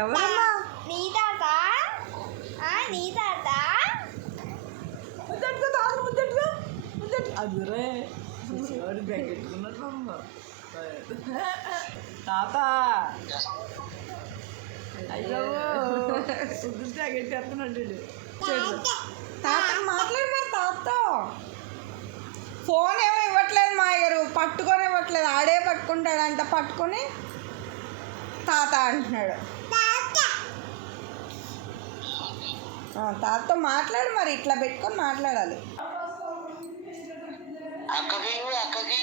ఎవరమ్మా? నీ తాత నీ తాత ముద్దట్టుగా తాత ముద్దట్టుగా ముద్దట్టు అదురే బెగ్గెట్టుకున్నట్టు తాత అయ్యో ఎత్తనండి తాత మాట్లాడు మరి తాతతో. ఫోన్ ఏమో ఇవ్వట్లేదు మా గారు, పట్టుకొని ఇవ్వట్లేదు, ఆడే పట్టుకుంటాడు అంట. పట్టుకొని తాత అంటున్నాడు. తాతతో మాట్లాడు మరి, ఇట్లా పెట్టుకొని మాట్లాడాలి. అక్కకి